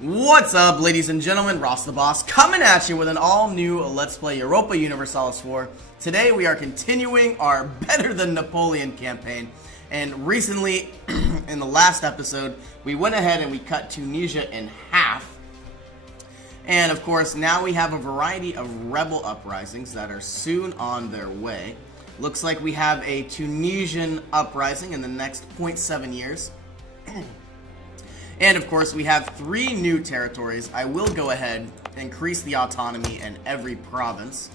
What's up, ladies and gentlemen? Ross the Boss coming at you with an all-new Let's Play Europa Universalis 4. Today we are continuing our Better Than Napoleon campaign, and recently, in the last episode, we went ahead and we cut Tunisia in half. And of course, now we have a variety of rebel uprisings that are soon on their way. Looks like we have a Tunisian uprising in the next 0.7 years. And of course, we have 3 new territories. I will go ahead and increase the autonomy in every province.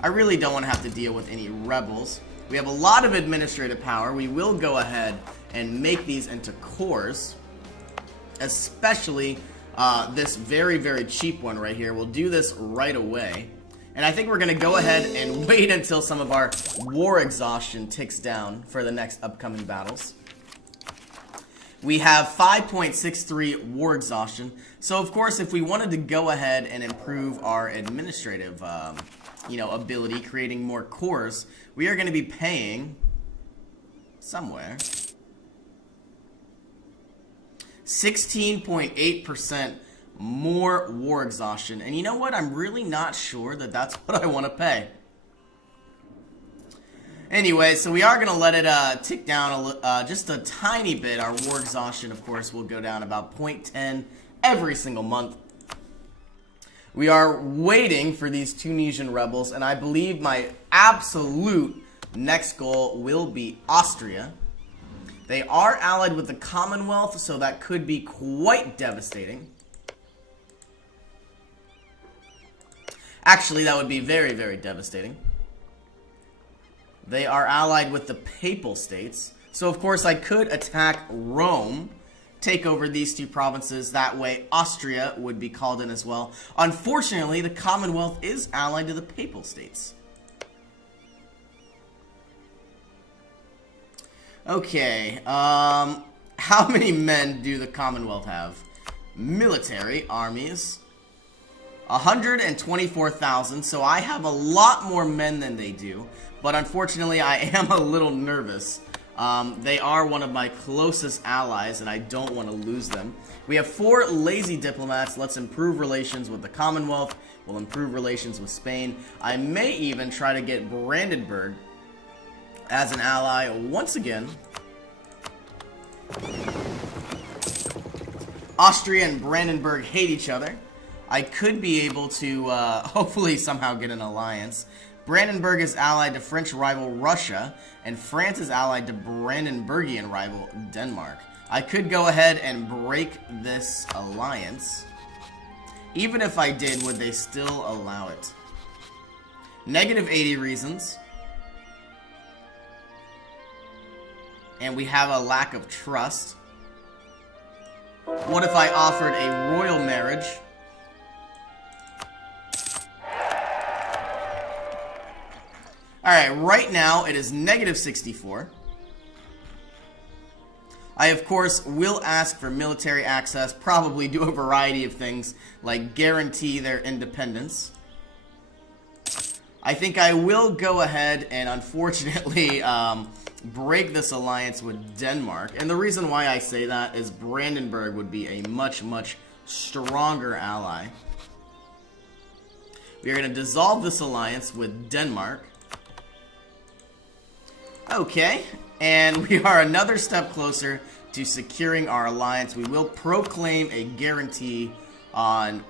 I really don't want to have to deal with any rebels. We have a lot of administrative power. We will go ahead and make these into cores, especially this very, very cheap one right here. We'll do this right away. And I think we're going to go ahead and wait until some of our war exhaustion ticks down for the next upcoming battles. We have 5.63 war exhaustion. So of course, if we wanted to go ahead and improve our administrative, ability, creating more cores, we are going to be paying somewhere 16.8% more war exhaustion. And you know what? I'm really not sure that that's what I want to pay. Anyway, so we are going to let it tick down just a tiny bit. Our war exhaustion, of course, will go down about 0.10 every single month. We are waiting for these Tunisian rebels, and I believe my absolute next goal will be Austria. They are allied with the Commonwealth, so that could be quite devastating. Actually, that would be very, very devastating. They are allied with the Papal States. So, of course, I could attack Rome, take over these 2 provinces. That way, Austria would be called in as well. Unfortunately, the Commonwealth is allied to the Papal States. Okay, how many men do the Commonwealth have? Military armies. 124,000, so I have a lot more men than they do. But unfortunately, I am a little nervous. They are one of my closest allies, and I don't want to lose them. We have 4 lazy diplomats. Let's improve relations with the Commonwealth. We'll improve relations with Spain. I may even try to get Brandenburg as an ally once again. Austria and Brandenburg hate each other. I could be able to hopefully somehow get an alliance. Brandenburg is allied to French rival Russia, and France is allied to Brandenburgian rival Denmark. I could go ahead and break this alliance. Even if I did, would they still allow it? Negative 80 reasons. And we have a lack of trust. What if I offered a royal marriage? Alright, right now it is negative 64. I, of course, will ask for military access, probably do a variety of things, like guarantee their independence. I think I will go ahead and, unfortunately, break this alliance with Denmark. And the reason why I say that is Brandenburg would be a much, much stronger ally. We are going to dissolve this alliance with Denmark. Okay, and we are another step closer to securing our alliance. We will proclaim a guarantee on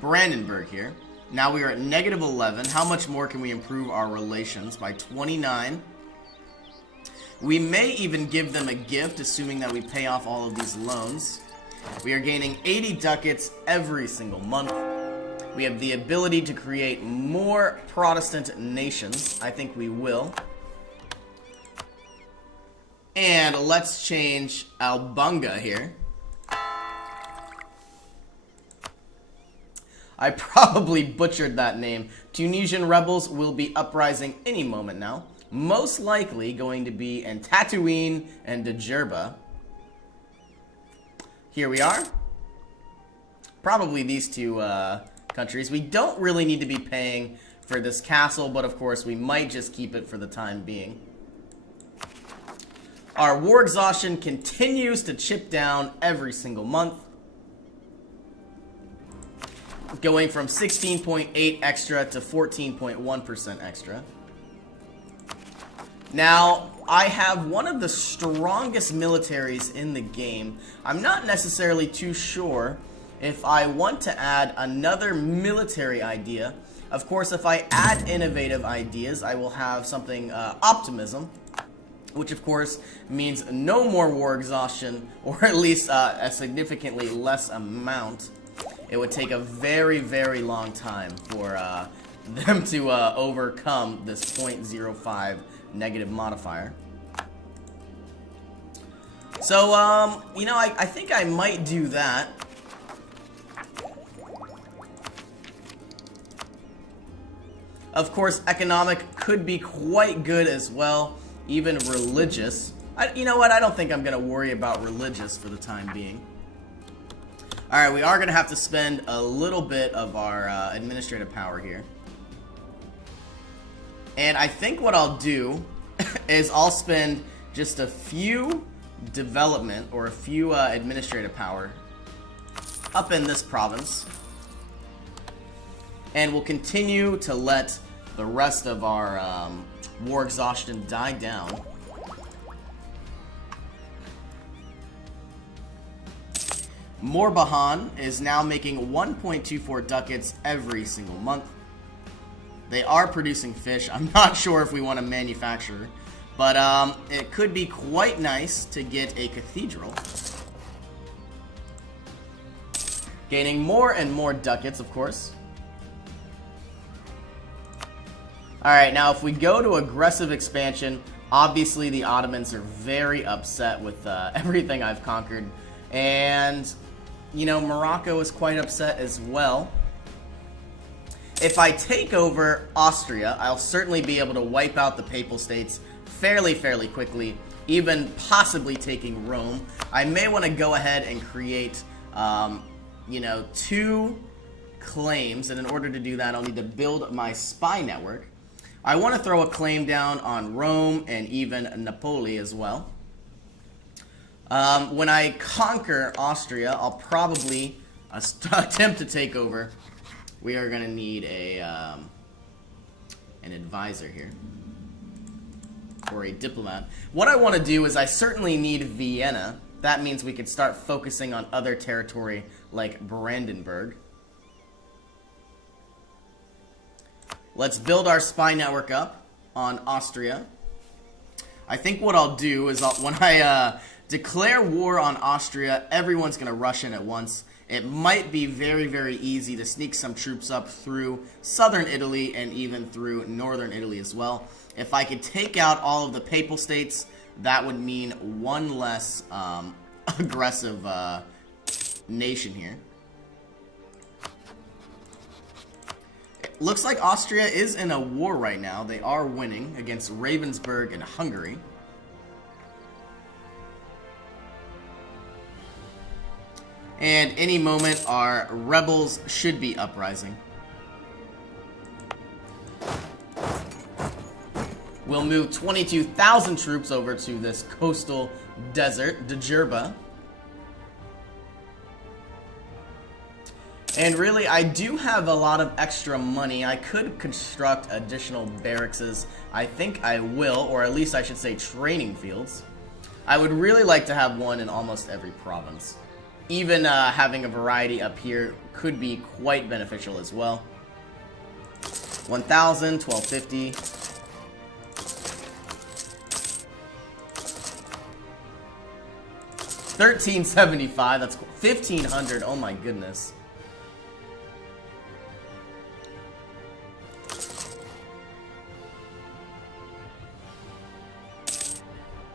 Brandenburg here. Now we are at negative 11. How much more can we improve our relations? By 29. We may even give them a gift, assuming that we pay off all of these loans. We are gaining 80 ducats every single month. We have the ability to create more Protestant nations. I think we will. And let's change Albunga here. I probably butchered that name. Tunisian rebels will be uprising any moment now. Most likely going to be in Tatooine and Djerba. Here we are. Probably these 2 countries. We don't really need to be paying for this castle, but of course we might just keep it for the time being. Our war exhaustion continues to chip down every single month. going from 16.8 extra to 14.1% extra. Now, I have one of the strongest militaries in the game. I'm not necessarily too sure if I want to add another military idea. Of course, if I add innovative ideas, I will have something optimism, which of course means no more war exhaustion, or at least a significantly less amount. It would take a very, very long time for them to overcome this 0.05 negative modifier. So, you know, I think I might do that. Of course, economic could be quite good as well, even religious. You know what, I don't think I'm going to worry about religious for the time being. Alright, we are going to have to spend a little bit of our administrative power here. And I think what I'll do is I'll spend just a few development or a few administrative power up in this province. And we'll continue to let the rest of our war exhaustion die down. Morbahan is now making 1.24 ducats every single month. They are producing fish. I'm not sure if we want to manufacture, but it could be quite nice to get a cathedral. Gaining more and more ducats, of course. Alright, now if we go to aggressive expansion, obviously the Ottomans are very upset with everything I've conquered. And, you know, Morocco is quite upset as well. If I take over Austria, I'll certainly be able to wipe out the Papal States fairly quickly, even possibly taking Rome. I may want to go ahead and create, you know, 2 claims, and in order to do that, I'll need to build my spy network. I want to throw a claim down on Rome and even Napoli as well. When I conquer Austria, I'll probably attempt to take over. We are going to need a an advisor here, or a diplomat. What I want to do is I certainly need Vienna. That means we could start focusing on other territory like Brandenburg. Let's build our spy network up on Austria. I think what I'll do is when I declare war on Austria, everyone's going to rush in at once. It might be very easy to sneak some troops up through southern Italy and even through northern Italy as well. If I could take out all of the Papal States, that would mean one less aggressive nation here. Looks like Austria is in a war right now. They are winning against Ravensburg and Hungary. And any moment, our rebels should be uprising. We'll move 22,000 troops over to this coastal desert, Djerba. And really, I do have a lot of extra money. I could construct additional barracks. I think I will, or at least I should say training fields. I would really like to have one in almost every province. Even having a variety up here could be quite beneficial as well. 1,000, 1,250. $1,375, that's 1,500, oh my goodness.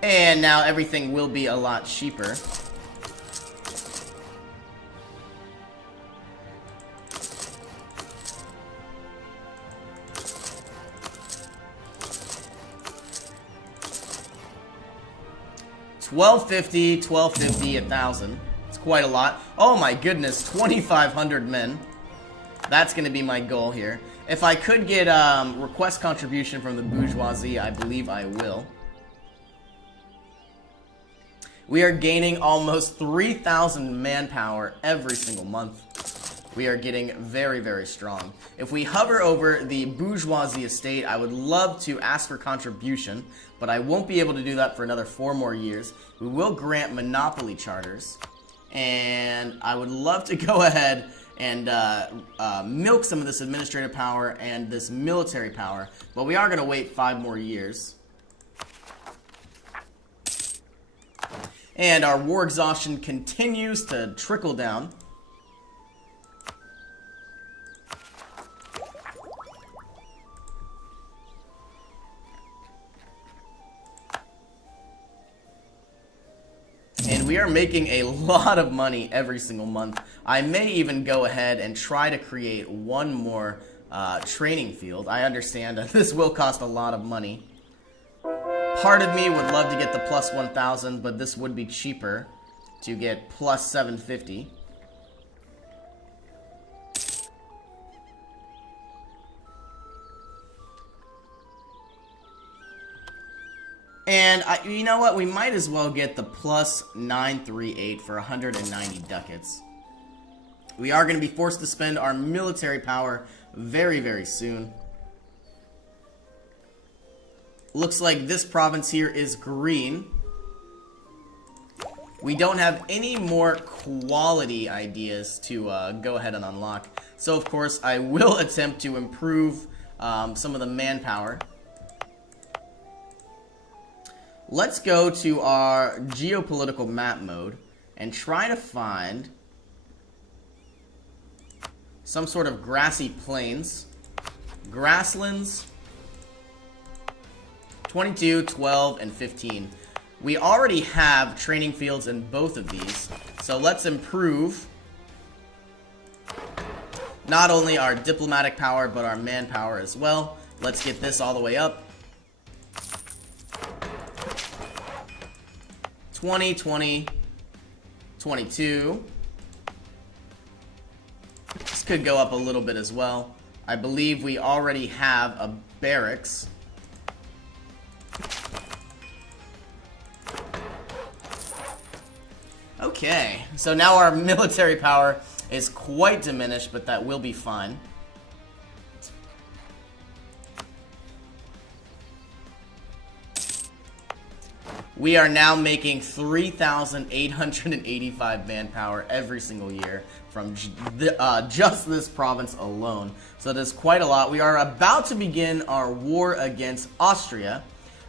And now everything will be a lot cheaper. $1,250, $1,250, 1,000. It's quite a lot. Oh my goodness, 2,500 men. That's going to be my goal here. If I could get request contribution from the bourgeoisie, I believe I will. We are gaining almost 3,000 manpower every single month. we are getting very, very strong. If we hover over the bourgeoisie estate, I would love to ask for contribution, but I won't be able to do that for another 4 more years. We will grant monopoly charters, and I would love to go ahead and milk some of this administrative power and this military power, but we are going to wait 5 more years. And our war exhaustion continues to trickle down. And we are making a lot of money every single month. I may even go ahead and try to create one more training field. I understand that this will cost a lot of money. Part of me would love to get the plus 1,000, but this would be cheaper to get plus 750. And you know what? We might as well get the plus 938 for 190 ducats. We are going to be forced to spend our military power very, very soon. Looks like this province here is green. We don't have any more quality ideas to go ahead and unlock. So, of course, I will attempt to improve some of the manpower. Let's go to our geopolitical map mode and try to find some sort of grassy plains. Grasslands. 22, 12, and 15. We already have training fields in both of these, so let's improve not only our diplomatic power, but our manpower as well. Let's get this all the way up. 20, 20, 22. This could go up a little bit as well. I believe we already have a barracks. Okay, so now our military power is quite diminished, but that will be fine. We are now making 3,885 manpower every single year from just this province alone. So that's quite a lot. We are about to begin our war against Austria.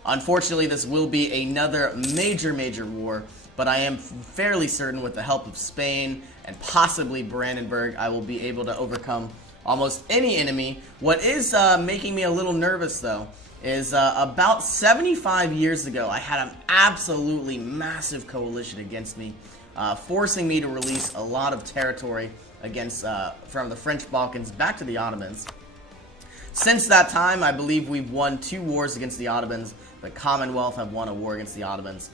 Unfortunately, this will be another major war, but I am fairly certain with the help of Spain and possibly Brandenburg, I will be able to overcome almost any enemy. What is making me a little nervous, though, is about 75 years ago, I had an absolutely massive coalition against me, forcing me to release a lot of territory against from the French Balkans back to the Ottomans. Since that time, I believe we've won 2 wars against the Ottomans. The Commonwealth have won a war against the Ottomans.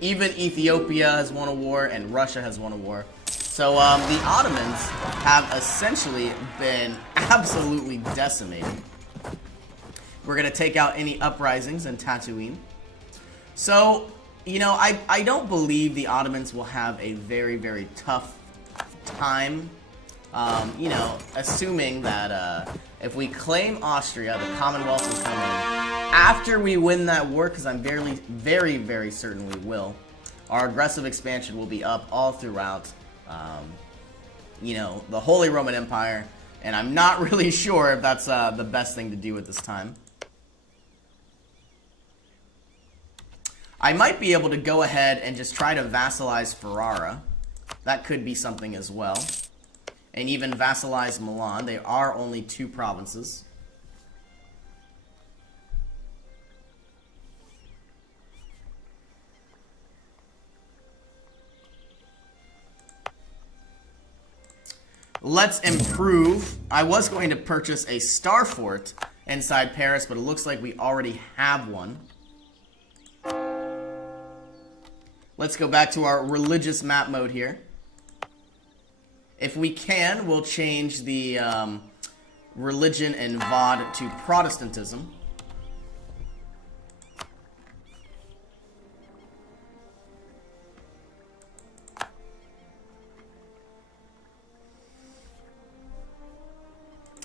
Even Ethiopia has won a war, and Russia has won a war. So the Ottomans have essentially been absolutely decimated. We're going to take out any uprisings in Tatooine. So, you know, I don't believe the Ottomans will have a very tough time. You know, assuming that if we claim Austria, the Commonwealth will come in. After we win that war, because I'm very certain we will, our aggressive expansion will be up all throughout, you know, the Holy Roman Empire. And I'm not really sure if that's the best thing to do at this time. I might be able to go ahead and just try to vassalize Ferrara. That could be something as well. And even vassalize Milan. They are only 2 provinces. Let's improve. I was going to purchase a star fort inside Paris, but it looks like we already have one. Let's go back to our religious map mode here. If we can, we'll change the religion and VOD to Protestantism.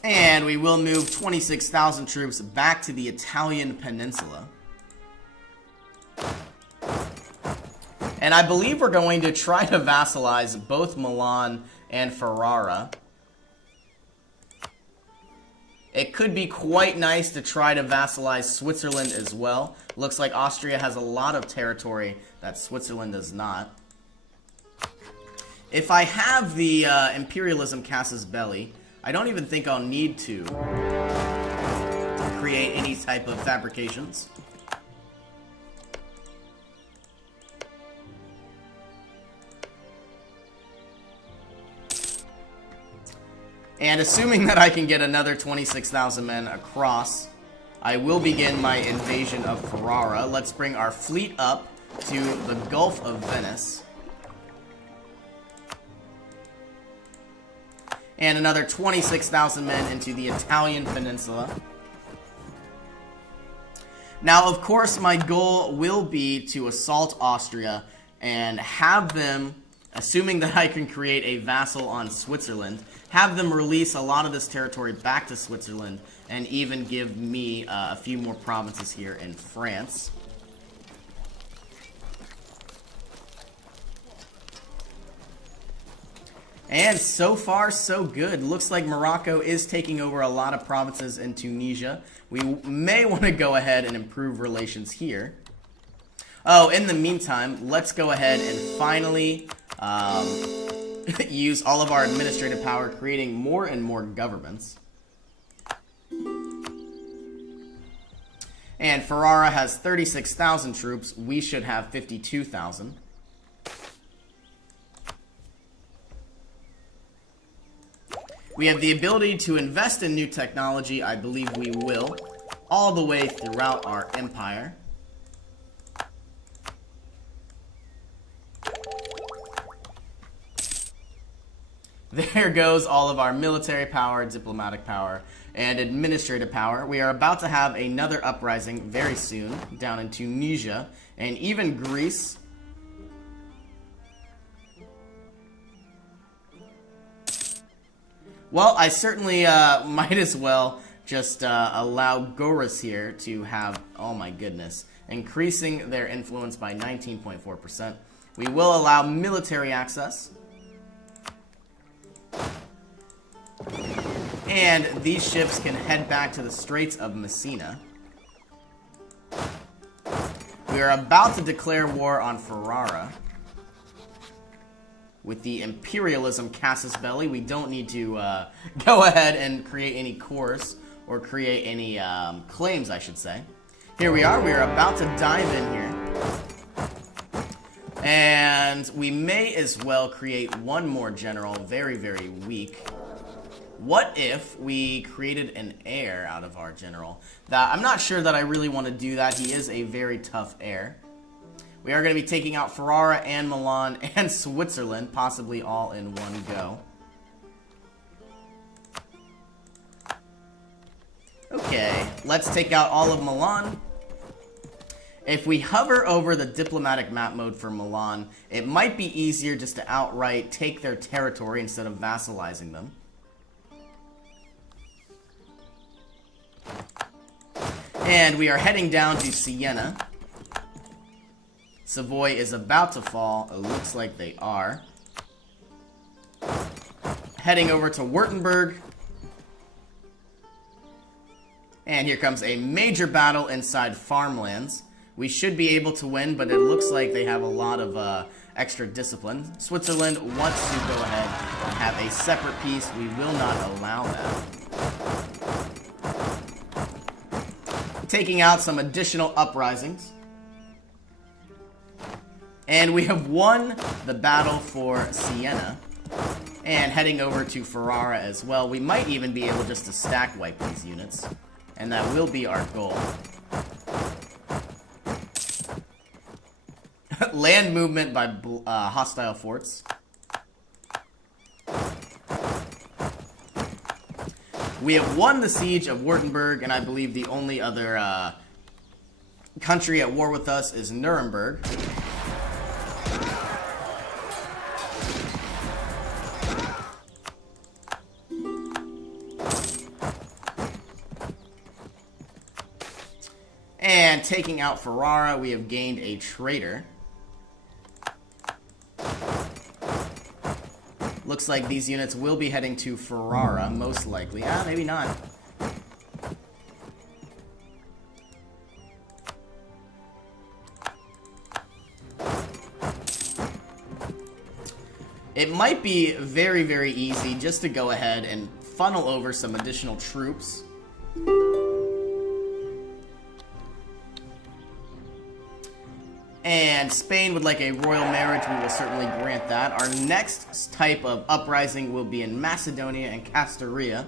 And we will move 26,000 troops back to the Italian peninsula. And I believe we're going to try to vassalize both Milan and Ferrara. It could be quite nice to try to vassalize Switzerland as well. Looks like Austria has a lot of territory that Switzerland does not. If I have the imperialism casus belli, I don't even think I'll need to create any type of fabrications. And assuming that I can get another 26,000 men across, I will begin my invasion of Ferrara. Let's bring our fleet up to the Gulf of Venice. And another 26,000 men into the Italian peninsula. Now, of course, my goal will be to assault Austria and have them, assuming that I can create a vassal on Switzerland, have them release a lot of this territory back to Switzerland and even give me a few more provinces here in France. And so far, so good. Looks like Morocco is taking over a lot of provinces in Tunisia. We may want to go ahead and improve relations here. Oh, in the meantime, let's go ahead and finally use all of our administrative power, creating more and more governments. And Ferrara has 36,000 troops. We should have 52,000. We have the ability to invest in new technology. I believe we will, all the way throughout our empire. There goes all of our military power, diplomatic power, and administrative power. We are about to have another uprising very soon down in Tunisia and even Greece. Well, I certainly might as well just allow Goris here to have, oh my goodness, increasing their influence by 19.4%. We will allow military access. And these ships can head back to the Straits of Messina. We are about to declare war on Ferrara. With the imperialism casus belli, we don't need to go ahead and create any cores or create any claims, I should say. Here we are. We are about to dive in here. And we may as well create one more general, very, very weak. What if we created an heir out of our general? I'm not sure that I really want to do that. He is a very tough heir. We are going to be taking out Ferrara and Milan and Switzerland, possibly all in one go. Okay, let's take out all of Milan. If we hover over the diplomatic map mode for Milan, it might be easier just to outright take their territory instead of vassalizing them. And we are heading down to Siena. Savoy is about to fall. It looks like they are. Heading over to Württemberg. And here comes a major battle inside farmlands. We should be able to win, but it looks like they have a lot of extra discipline. Switzerland wants to go ahead and have a separate peace. We will not allow that. Taking out some additional uprisings. And we have won the battle for Siena. And heading over to Ferrara as well. We might even be able just to stack wipe these units. And that will be our goal. Land movement by hostile forts. We have won the siege of Württemberg, and I believe the only other country at war with us is Nuremberg. And taking out Ferrara, we have gained a traitor. Looks like these units will be heading to Ferrara, most likely. Maybe not. It might be very, very easy just to go ahead and funnel over some additional troops. And Spain would like a royal marriage. We will certainly grant that. Our next type of uprising will be in Macedonia and Castoria.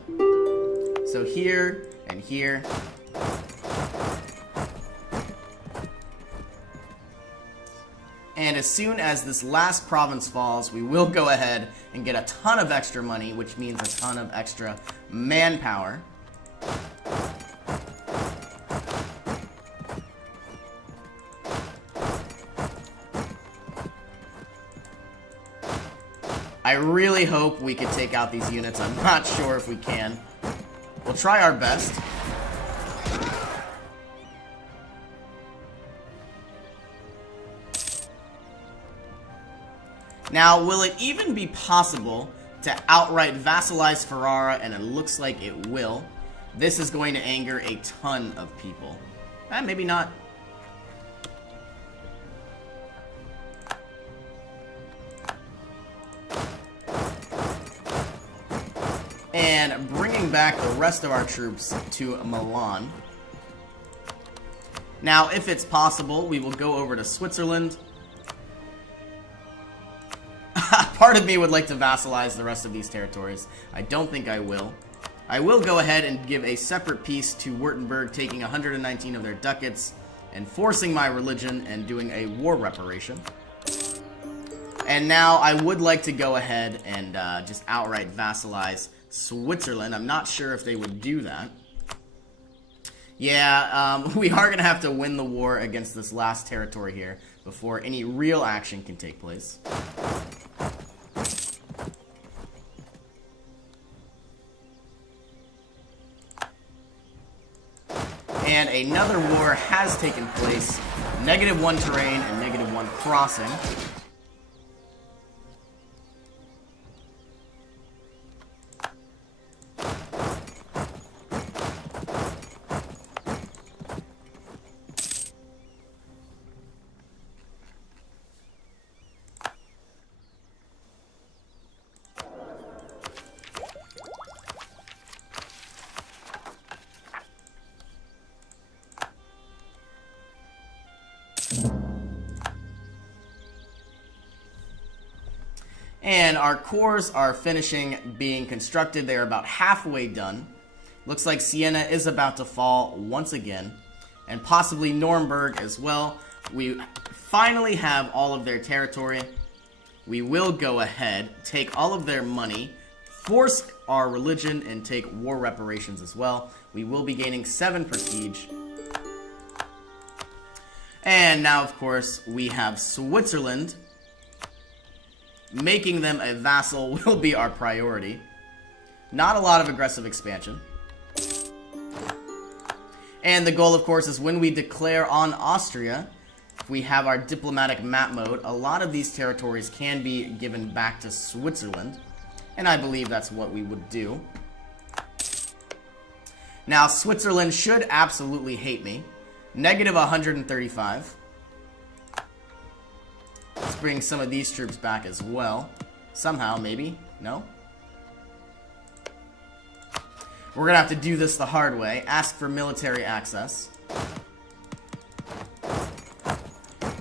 So here and here. And as soon as this last province falls, we will go ahead and get a ton of extra money, which means a ton of extra manpower. I really hope we can take out these units. I'm not sure if we can. We'll try our best. Now, will it even be possible to outright vassalize Ferrara? And it looks like it will. This is going to anger a ton of people. Maybe not. And bringing back the rest of our troops to Milan. Now, if it's possible, we will go over to Switzerland. Part of me would like to vassalize the rest of these territories. I don't think I will. I will go ahead and give a separate peace to Württemberg, taking 119 of their ducats, enforcing my religion, and doing a war reparation. And now I would like to go ahead and just outright vassalize Switzerland. I'm not sure if they would do that. Yeah, we are going to have to win the war against this last territory here before any real action can take place. And another war has taken place. -1 terrain and -1 crossing. And our cores are finishing being constructed. They're about halfway done. Looks like Siena is about to fall once again. And possibly Nuremberg as well. We finally have all of their territory. We will go ahead, take all of their money, force our religion, and take war reparations as well. We will be gaining 7 prestige. And now, of course, we have Switzerland. Making them a vassal will be our priority. Not a lot of aggressive expansion. And the goal, of course, is when we declare on Austria, if we have our diplomatic map mode, a lot of these territories can be given back to Switzerland. And I believe that's what we would do. Now, Switzerland should absolutely hate me. -135. Let's bring some of these troops back as well. Somehow, maybe? No? We're gonna have to do this the hard way. Ask for military access.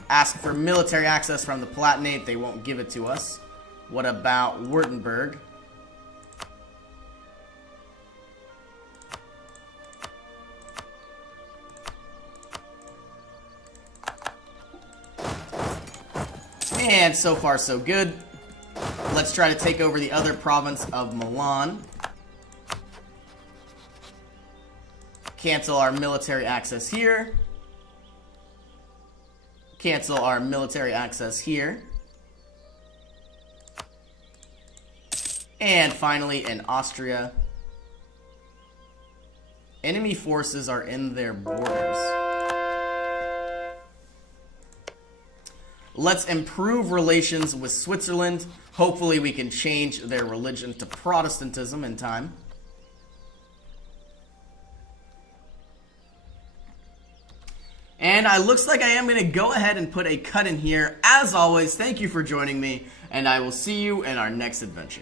Ask for military access from the Palatinate. They won't give it to us. What about Württemberg? And so far, so good. Let's try to take over the other province of Milan. Cancel our military access here. Cancel our military access here. And finally, in Austria, enemy forces are in their borders. Let's improve relations with Switzerland. Hopefully we can change their religion to Protestantism in time. And it looks like I am going to go ahead and put a cut in here. As always, thank you for joining me, and I will see you in our next adventure.